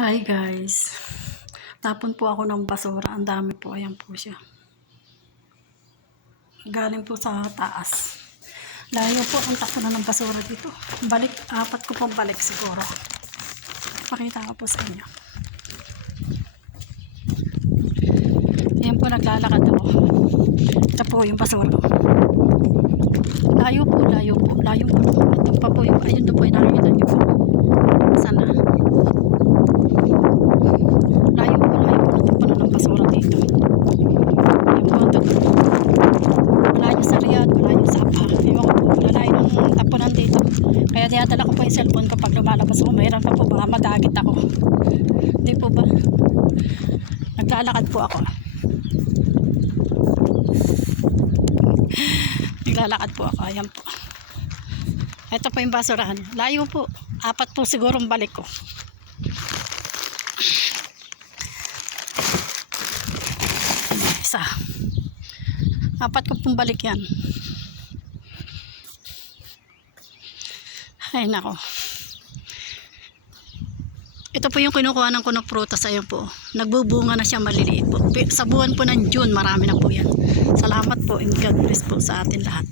Hi guys. Tapon po ako ng basura. Ang dami po. Ayan po siya. Galing po sa taas. Layo po ang tapunan ng basura dito. Balik, apat ko pong balik siguro. Pakita ko po sa inyo. Ayan po, naglalakad ako. Ito po yung basura. Layo po, layo po. Layo po. Ito pa po yung, ayun doon po yung nakikita nyo po. Sana. Layo po ng tapunan ng basura dito. Ayan po ang totoo. Malayo sa Riyadh, malayo sa Abha. Ewan ko po, malayo ng tapunan dito. Kaya dinadala ko po yung cellphone ko pag lumalabas ako. Mayroon pa po, baka madagit ako. Hindi po ba? Naglalakad po ako. Naglalakad po ako. Ayan po. Ito po yung basurahan. Layo po. Apat po sigurong balik ko. Isa. Apat ko pong balik yan. Ay nako. Ito po yung kinukuha ko ng prutas. Ayun po. Nagbubunga na siya, maliliit po. Sa buwan po ng June, marami na po yan. Salamat po and God bless po sa atin lahat.